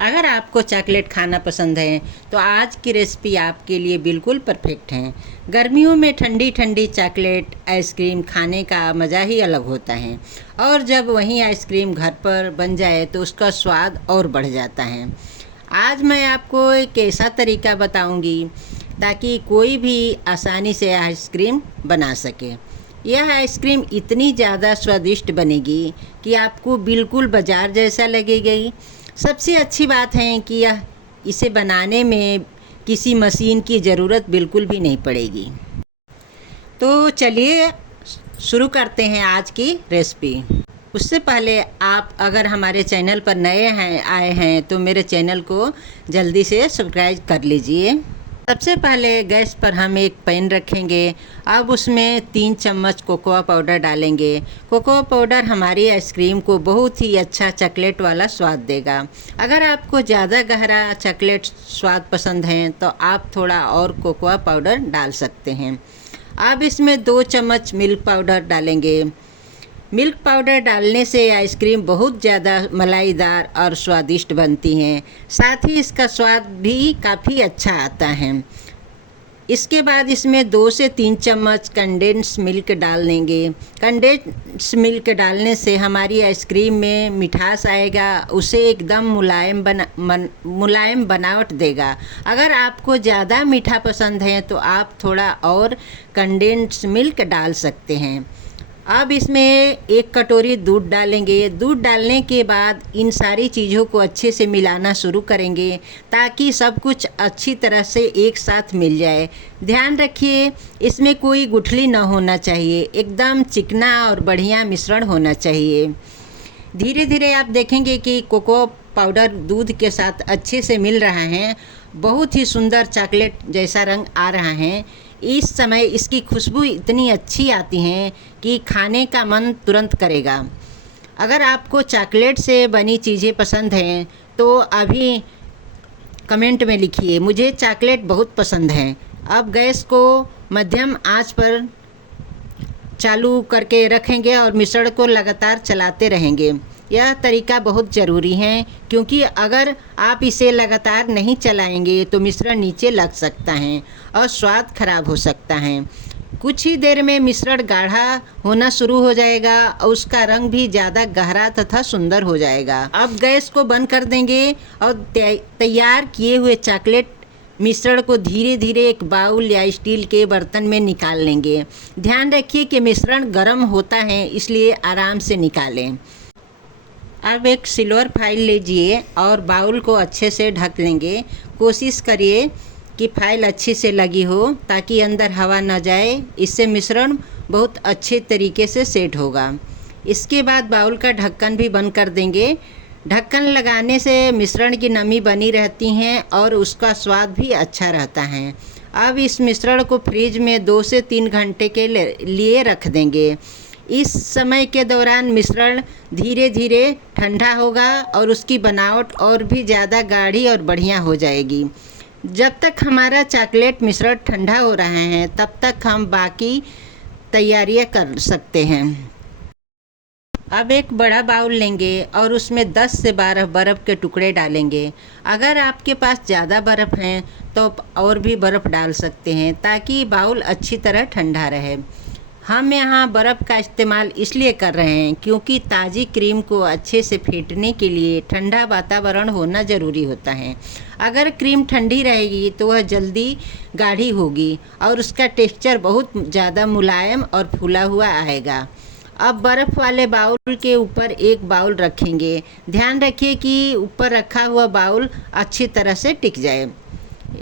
अगर आपको चॉकलेट खाना पसंद है तो आज की रेसिपी आपके लिए बिल्कुल परफेक्ट है। गर्मियों में ठंडी ठंडी चॉकलेट आइसक्रीम खाने का मज़ा ही अलग होता है और जब वही आइसक्रीम घर पर बन जाए तो उसका स्वाद और बढ़ जाता है। आज मैं आपको एक ऐसा तरीका बताऊंगी ताकि कोई भी आसानी से आइसक्रीम बना सके। यह आइसक्रीम इतनी ज़्यादा स्वादिष्ट बनेगी कि आपको बिल्कुल बाज़ार जैसा लगेगी। सबसे अच्छी बात है कि यह इसे बनाने में किसी मशीन की ज़रूरत बिल्कुल भी नहीं पड़ेगी। तो चलिए शुरू करते हैं आज की रेसिपी। उससे पहले आप अगर हमारे चैनल पर नए आए हैं तो मेरे चैनल को जल्दी से सब्सक्राइब कर लीजिए। सबसे पहले गैस पर हम एक पैन रखेंगे। अब उसमें 3 चम्मच कोकोआ पाउडर डालेंगे। कोकोआ पाउडर हमारी आइसक्रीम को बहुत ही अच्छा चॉकलेट वाला स्वाद देगा। अगर आपको ज़्यादा गहरा चॉकलेट स्वाद पसंद है तो आप थोड़ा और कोकोआ पाउडर डाल सकते हैं। अब इसमें 2 चम्मच मिल्क पाउडर डालेंगे। मिल्क पाउडर डालने से आइसक्रीम बहुत ज़्यादा मलाईदार और स्वादिष्ट बनती हैं। साथ ही इसका स्वाद भी काफ़ी अच्छा आता है। इसके बाद इसमें 2 से 3 चम्मच कंडेंस मिल्क डाल देंगे। कंडेंस मिल्क डालने से हमारी आइसक्रीम में मिठास आएगा, उसे एकदम मुलायम बनावट देगा। अगर आपको ज़्यादा मीठा पसंद है तो आप थोड़ा और कंडेंस मिल्क डाल सकते हैं। अब इसमें 1 कटोरी दूध डालेंगे। दूध डालने के बाद इन सारी चीज़ों को अच्छे से मिलाना शुरू करेंगे ताकि सब कुछ अच्छी तरह से एक साथ मिल जाए। ध्यान रखिए इसमें कोई गुठली ना होना चाहिए, एकदम चिकना और बढ़िया मिश्रण होना चाहिए। धीरे धीरे आप देखेंगे कि कोको पाउडर दूध के साथ अच्छे से मिल रहा है। बहुत ही सुंदर चॉकलेट जैसा रंग आ रहा है। इस समय इसकी खुशबू इतनी अच्छी आती है कि खाने का मन तुरंत करेगा। अगर आपको चॉकलेट से बनी चीज़ें पसंद हैं तो अभी कमेंट में लिखिए, मुझे चॉकलेट बहुत पसंद है। अब गैस को मध्यम आंच पर चालू करके रखेंगे और मिश्रण को लगातार चलाते रहेंगे। यह तरीका बहुत ज़रूरी है क्योंकि अगर आप इसे लगातार नहीं चलाएंगे तो मिश्रण नीचे लग सकता है और स्वाद खराब हो सकता है। कुछ ही देर में मिश्रण गाढ़ा होना शुरू हो जाएगा और उसका रंग भी ज़्यादा गहरा तथा सुंदर हो जाएगा। अब गैस को बंद कर देंगे और तैयार किए हुए चॉकलेट मिश्रण को धीरे धीरे एक बाउल या स्टील के बर्तन में निकाल लेंगे। ध्यान रखिए कि मिश्रण गर्म होता है, इसलिए आराम से निकालें। अब एक सिल्वर फाइल लीजिए और बाउल को अच्छे से ढक लेंगे। कोशिश करिए कि फाइल अच्छी से लगी हो ताकि अंदर हवा न जाए। इससे मिश्रण बहुत अच्छे तरीके से सेट होगा। इसके बाद बाउल का ढक्कन भी बंद कर देंगे। ढक्कन लगाने से मिश्रण की नमी बनी रहती है और उसका स्वाद भी अच्छा रहता है। अब इस मिश्रण को फ्रिज में 2 से 3 घंटे के लिए रख देंगे। इस समय के दौरान मिश्रण धीरे धीरे ठंडा होगा और उसकी बनावट और भी ज़्यादा गाढ़ी और बढ़िया हो जाएगी। जब तक हमारा चॉकलेट मिश्रण ठंडा हो रहा है तब तक हम बाकी तैयारियां कर सकते हैं। अब एक बड़ा बाउल लेंगे और उसमें 10 से 12 बर्फ़ के टुकड़े डालेंगे। अगर आपके पास ज़्यादा बर्फ़ है तो और भी बर्फ़ डाल सकते हैं ताकि बाउल अच्छी तरह ठंडा रहे। हम यहाँ बर्फ़ का इस्तेमाल इसलिए कर रहे हैं क्योंकि ताज़ी क्रीम को अच्छे से फेंटने के लिए ठंडा वातावरण होना ज़रूरी होता है। अगर क्रीम ठंडी रहेगी तो वह जल्दी गाढ़ी होगी और उसका टेक्सचर बहुत ज़्यादा मुलायम और फूला हुआ आएगा। अब बर्फ़ वाले बाउल के ऊपर एक बाउल रखेंगे। ध्यान रखिए कि ऊपर रखा हुआ बाउल अच्छी तरह से टिक जाए।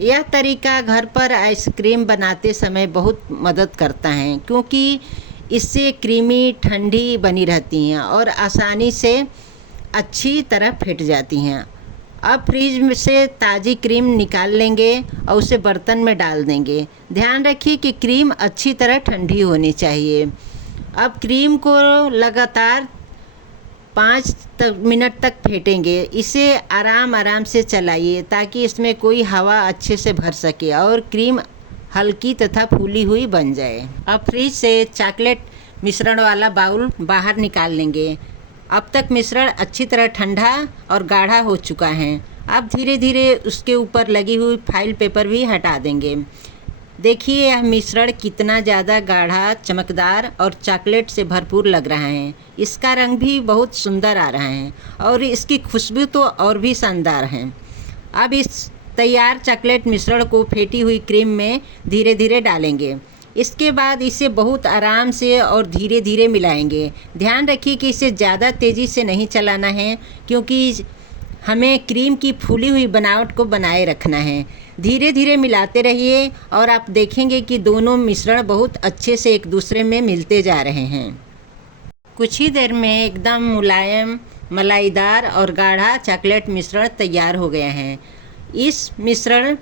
यह तरीका घर पर आइसक्रीम बनाते समय बहुत मदद करता है क्योंकि इससे क्रीमी ठंडी बनी रहती हैं और आसानी से अच्छी तरह फेंट जाती हैं। अब फ्रिज में से ताज़ी क्रीम निकाल लेंगे और उसे बर्तन में डाल देंगे। ध्यान रखिए कि क्रीम अच्छी तरह ठंडी होनी चाहिए। अब क्रीम को लगातार 5 मिनट तक फेंटेंगे। इसे आराम से चलाइए ताकि इसमें कोई हवा अच्छे से भर सके और क्रीम हल्की तथा फूली हुई बन जाए। अब फ्रिज से चॉकलेट मिश्रण वाला बाउल बाहर निकाल लेंगे। अब तक मिश्रण अच्छी तरह ठंडा और गाढ़ा हो चुका है। अब धीरे धीरे उसके ऊपर लगी हुई फाइल पेपर भी हटा देंगे। देखिए यह मिश्रण कितना ज़्यादा गाढ़ा, चमकदार और चॉकलेट से भरपूर लग रहा है। इसका रंग भी बहुत सुंदर आ रहा है और इसकी खुशबू तो और भी शानदार है। अब इस तैयार चॉकलेट मिश्रण को फेंटी हुई क्रीम में धीरे धीरे डालेंगे। इसके बाद इसे बहुत आराम से और धीरे धीरे मिलाएंगे। ध्यान रखिए कि इसे ज़्यादा तेज़ी से नहीं चलाना है, क्योंकि हमें क्रीम की फूली हुई बनावट को बनाए रखना है। धीरे धीरे मिलाते रहिए और आप देखेंगे कि दोनों मिश्रण बहुत अच्छे से एक दूसरे में मिलते जा रहे हैं। कुछ ही देर में एकदम मुलायम, मलाईदार और गाढ़ा चॉकलेट मिश्रण तैयार हो गया है। इस मिश्रण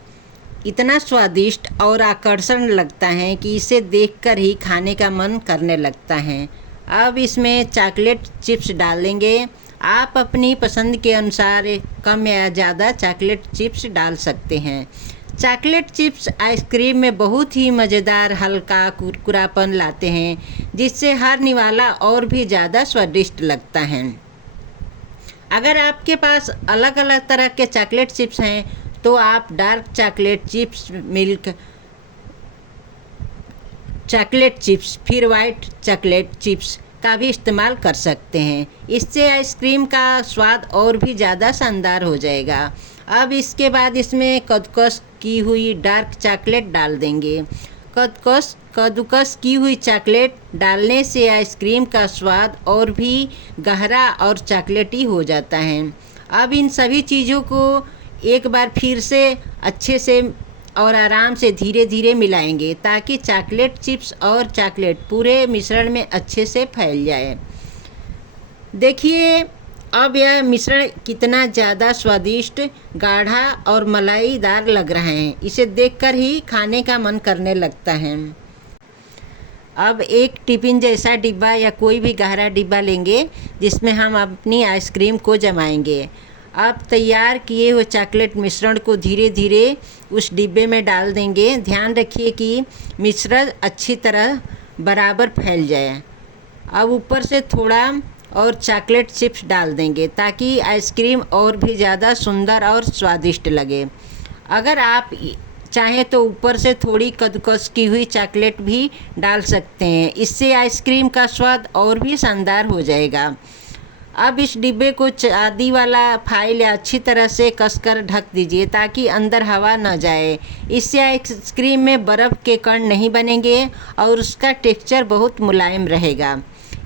इतना स्वादिष्ट और आकर्षण लगता है कि इसे देखकर ही खाने का मन करने लगता है। अब इसमें चॉकलेट चिप्स डालेंगे। आप अपनी पसंद के अनुसार कम या ज़्यादा चॉकलेट चिप्स डाल सकते हैं। चॉकलेट चिप्स आइसक्रीम में बहुत ही मज़ेदार, हल्का कुरकुरापन लाते हैं, जिससे हर निवाला और भी ज़्यादा स्वादिष्ट लगता है। अगर आपके पास अलग अलग तरह के चॉकलेट चिप्स हैं तो आप dark chocolate chips, milk chocolate chips, फिर वाइट चॉकलेट चिप्स का भी इस्तेमाल कर सकते हैं। इससे आइसक्रीम का स्वाद और भी ज़्यादा शानदार हो जाएगा। अब इसके बाद इसमें कद्दूकस की हुई डार्क चॉकलेट डाल देंगे। कद्दूकस की हुई चॉकलेट डालने से आइसक्रीम का स्वाद और भी गहरा और चॉकलेटी हो जाता है। अब इन सभी चीज़ों को एक बार फिर से अच्छे से और आराम से धीरे धीरे मिलाएंगे, ताकि चॉकलेट चिप्स और चॉकलेट पूरे मिश्रण में अच्छे से फैल जाए। देखिए अब यह मिश्रण कितना ज़्यादा स्वादिष्ट, गाढ़ा और मलाईदार लग रहा है। इसे देखकर ही खाने का मन करने लगता है। अब एक टिफ़िन जैसा डिब्बा या कोई भी गहरा डिब्बा लेंगे, जिसमें हम अपनी आइसक्रीम को जमाएंगे। अब तैयार किए हुए चॉकलेट मिश्रण को धीरे धीरे उस डिब्बे में डाल देंगे। ध्यान रखिए कि मिश्रण अच्छी तरह बराबर फैल जाए। अब ऊपर से थोड़ा और चॉकलेट चिप्स डाल देंगे, ताकि आइसक्रीम और भी ज़्यादा सुंदर और स्वादिष्ट लगे। अगर आप चाहें तो ऊपर से थोड़ी कद्दूकस की हुई चॉकलेट भी डाल सकते हैं। इससे आइसक्रीम का स्वाद और भी शानदार हो जाएगा। अब इस डिब्बे को चांदी वाला फाइल या अच्छी तरह से कसकर ढक दीजिए, ताकि अंदर हवा न जाए। इससे आइसक्रीम में बर्फ़ के कण नहीं बनेंगे और उसका टेक्सचर बहुत मुलायम रहेगा।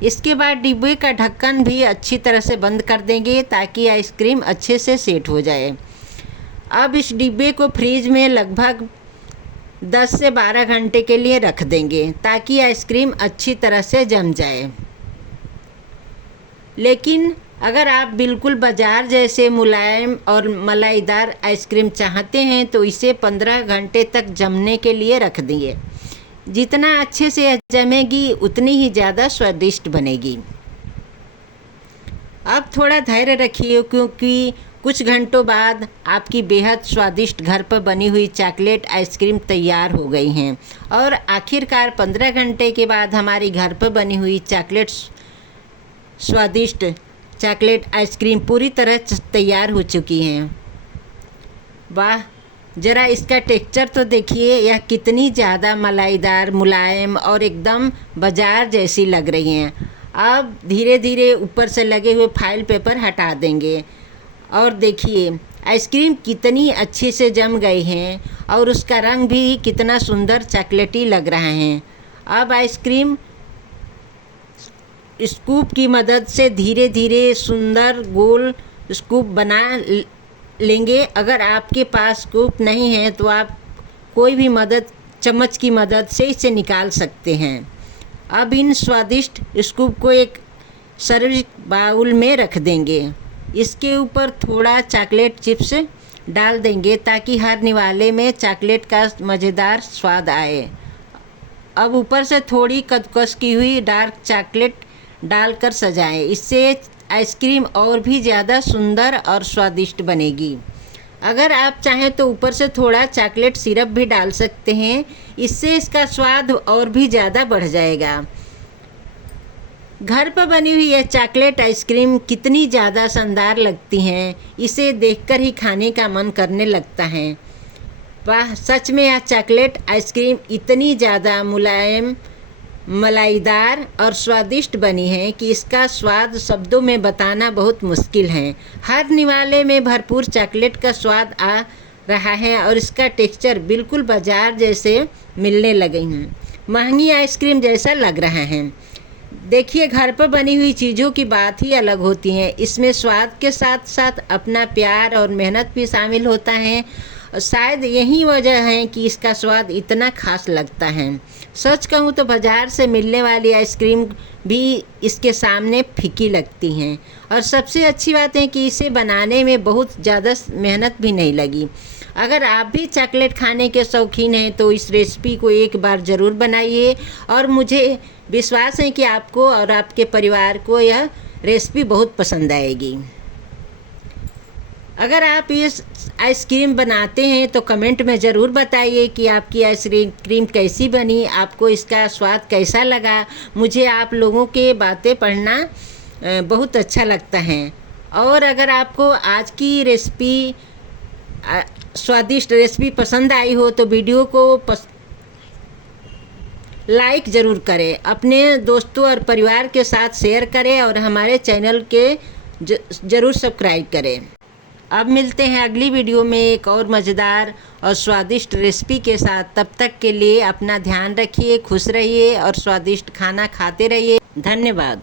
इसके बाद डिब्बे का ढक्कन भी अच्छी तरह से बंद कर देंगे, ताकि आइसक्रीम अच्छे से सेट हो जाए। अब इस डिब्बे को फ्रीज में लगभग 10 से 12 घंटे के लिए रख देंगे, ताकि आइसक्रीम अच्छी तरह से जम जाए। लेकिन अगर आप बिल्कुल बाज़ार जैसे मुलायम और मलाईदार आइसक्रीम चाहते हैं तो इसे 15 घंटे तक जमने के लिए रख दिए। जितना अच्छे से जमेगी उतनी ही ज़्यादा स्वादिष्ट बनेगी। अब थोड़ा धैर्य रखिए, क्योंकि कुछ घंटों बाद आपकी बेहद स्वादिष्ट घर पर बनी हुई चॉकलेट आइसक्रीम तैयार हो गई हैं। और आखिरकार 15 घंटे के बाद हमारी घर पर बनी हुई स्वादिष्ट चॉकलेट आइसक्रीम पूरी तरह तैयार हो चुकी हैं। वाह, ज़रा इसका टेक्सचर तो देखिए, यह कितनी ज़्यादा मलाईदार, मुलायम और एकदम बाज़ार जैसी लग रही हैं। अब धीरे धीरे ऊपर से लगे हुए फाइल पेपर हटा देंगे और देखिए आइसक्रीम कितनी अच्छे से जम गई हैं और उसका रंग भी कितना सुंदर चॉकलेटी लग रहा है। अब आइसक्रीम स्कूप की मदद से धीरे धीरे सुंदर गोल स्कूप बना लेंगे। अगर आपके पास स्कूप नहीं है तो आप कोई भी चम्मच की मदद से इसे निकाल सकते हैं। अब इन स्वादिष्ट स्कूप को एक सर्विंग बाउल में रख देंगे। इसके ऊपर थोड़ा चॉकलेट चिप्स डाल देंगे, ताकि हर निवाले में चॉकलेट का मज़ेदार स्वाद आए। अब ऊपर से थोड़ी कद्दूकस की हुई डार्क चॉकलेट डालकर सजाएं। इससे आइसक्रीम और भी ज़्यादा सुंदर और स्वादिष्ट बनेगी। अगर आप चाहें तो ऊपर से थोड़ा चॉकलेट सिरप भी डाल सकते हैं। इससे इसका स्वाद और भी ज़्यादा बढ़ जाएगा। घर पर बनी हुई यह चॉकलेट आइसक्रीम कितनी ज़्यादा शानदार लगती हैं, इसे देखकर ही खाने का मन करने लगता है। वाह, सच में यह चॉकलेट आइसक्रीम इतनी ज़्यादा मुलायम, मलाईदार और स्वादिष्ट बनी है कि इसका स्वाद शब्दों में बताना बहुत मुश्किल है। हर निवाले में भरपूर चॉकलेट का स्वाद आ रहा है और इसका टेक्सचर बिल्कुल बाजार जैसे मिलने लगे हैं, महंगी आइसक्रीम जैसा लग रहा है। देखिए, घर पर बनी हुई चीज़ों की बात ही अलग होती है। इसमें स्वाद के साथ साथ अपना प्यार और मेहनत भी शामिल होता है। शायद यही वजह है कि इसका स्वाद इतना खास लगता है। सच कहूँ तो बाज़ार से मिलने वाली आइसक्रीम भी इसके सामने फीकी लगती हैं। और सबसे अच्छी बात है कि इसे बनाने में बहुत ज़्यादा मेहनत भी नहीं लगी। अगर आप भी चॉकलेट खाने के शौकीन हैं तो इस रेसिपी को एक बार ज़रूर बनाइए और मुझे विश्वास है कि आपको और आपके परिवार को यह रेसिपी बहुत पसंद आएगी। अगर आप इस आइसक्रीम बनाते हैं तो कमेंट में ज़रूर बताइए कि आपकी आइसक्रीम कैसी बनी, आपको इसका स्वाद कैसा लगा। मुझे आप लोगों के बातें पढ़ना बहुत अच्छा लगता है। और अगर आपको आज की रेसिपी स्वादिष्ट रेसिपी पसंद आई हो तो वीडियो को लाइक ज़रूर करें, अपने दोस्तों और परिवार के साथ शेयर करें और हमारे चैनल के ज़रूर सब्सक्राइब करें। अब मिलते हैं अगली वीडियो में एक और मज़ेदार और स्वादिष्ट रेसिपी के साथ। तब तक के लिए अपना ध्यान रखिए, खुश रहिए और स्वादिष्ट खाना खाते रहिए। धन्यवाद।